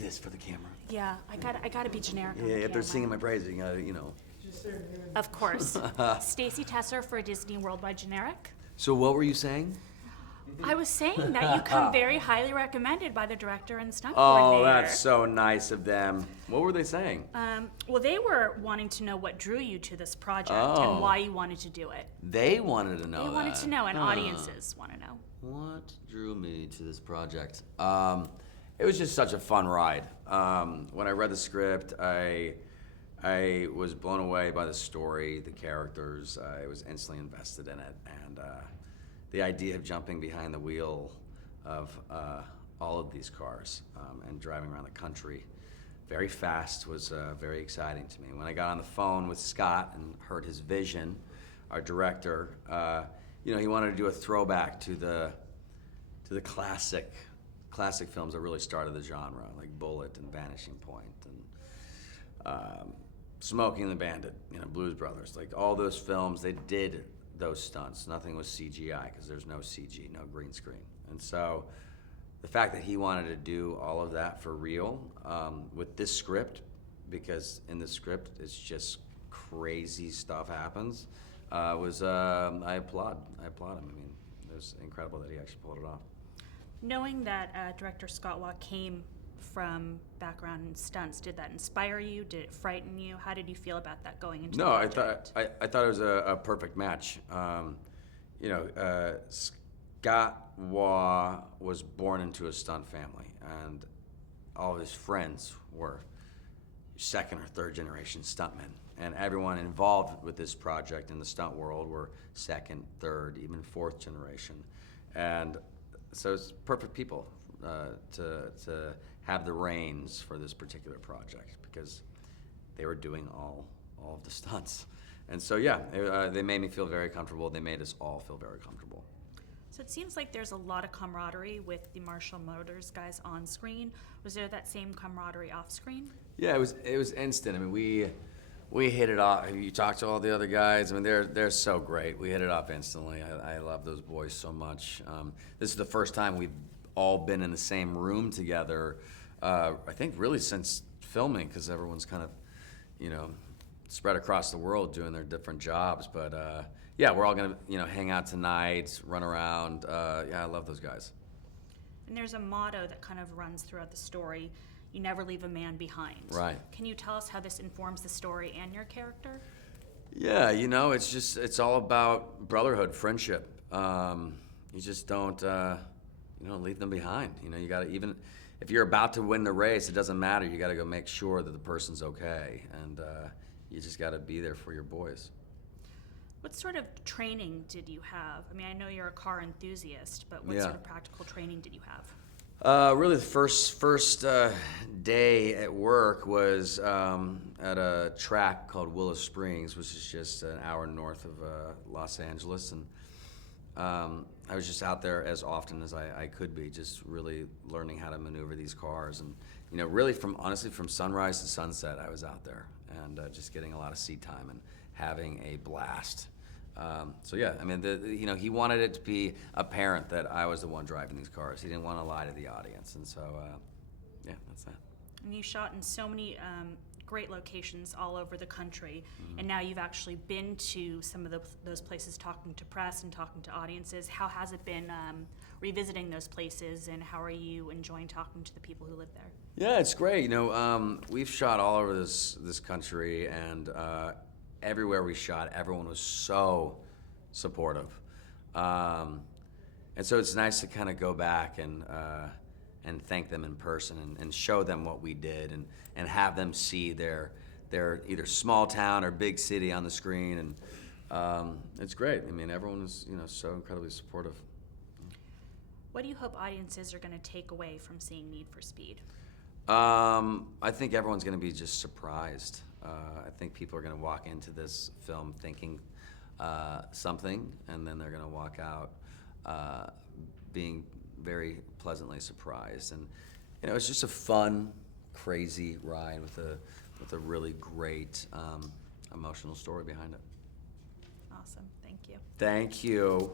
this for the camera. Yeah, I gotta be generic. Yeah, on the if they're camera. singing my praises, you gotta, Of course. Stacy Tesser for Disney Worldwide Generic. So what were you saying? I was saying that you come very highly recommended by the director and stunt Oh, coordinator. that's so nice of them. What were they saying? Well, they were wanting to know what drew you to this project Oh. and why you wanted to do it. They wanted to know They wanted that. to know, and Huh. audiences want to know. What drew me to this project? It was just such a fun ride. When I read the script, I was blown away by the story, the characters. I was instantly invested in it, and the idea of jumping behind the wheel of all of these cars and driving around the country very fast was very exciting to me. When I got on the phone with Scott and heard his vision, our director, he wanted to do a throwback to the classic films that really started the genre, like Bullet and Vanishing Point and Smokey and the Bandit, Blues Brothers. Like all those films, they did those stunts. Nothing was CGI because there's no CG, no green screen. And so the fact that he wanted to do all of that for real with this script, because in the script it's just crazy stuff happens, I applaud him. I mean, it was incredible that he actually pulled it off. Knowing that director Scott Waugh came from background in stunts, did that inspire you? Did it frighten you? How did you feel about that going into the project? I thought it was a perfect match. Scott Waugh was born into a stunt family, and all of his friends were second or third generation stuntmen, and everyone involved with this project in the stunt world were second, third, even fourth generation, and so it's perfect people to have the reins for this particular project because they were doing all of the stunts. And so, they made me feel very comfortable. They made us all feel very comfortable. So it seems like there's a lot of camaraderie with the Marshall Motors guys on screen. Was there that same camaraderie off screen? Yeah, it was instant. I mean, we hit it off. You talked to all the other guys. I mean, they're so great. We hit it off instantly. I love those boys so much. This is the first time we've all been in the same room together. I think really since filming, because everyone's kind of, spread across the world doing their different jobs. But we're all gonna hang out tonight, run around. I love those guys. And there's a motto that kind of runs throughout the story: you never leave a man behind. Right. Can you tell us how this informs the story and your character? Yeah, it's all about brotherhood, friendship. You just don't leave them behind. You gotta, even if you're about to win the race, it doesn't matter. You gotta go make sure that the person's okay, and you just gotta be there for your boys. What sort of training did you have? I mean, I know you're a car enthusiast, but what sort of practical training did you have? Really, the first day at work was at a track called Willow Springs, which is just an hour north of Los Angeles, and I was just out there as often as I could be, just really learning how to maneuver these cars, and really from sunrise to sunset, I was out there, and just getting a lot of seat time and having a blast. He wanted it to be apparent that I was the one driving these cars. He didn't want to lie to the audience, and so, that's that. And you shot in so many great locations all over the country, and now you've actually been to some of those places talking to press and talking to audiences. How has it been revisiting those places, and how are you enjoying talking to the people who live there? Yeah, it's great. We've shot all over this country, and everywhere we shot, everyone was so supportive. And so it's nice to kind of go back and thank them in person and show them what we did and have them see their either small town or big city on the screen. And it's great. I mean, everyone is so incredibly supportive. What do you hope audiences are going to take away from seeing Need for Speed? I think everyone's going to be just surprised. I think people are going to walk into this film thinking something, and then they're going to walk out being very pleasantly surprised. And it's just a fun, crazy ride with a really great emotional story behind it. Awesome. Thank you. Thank you.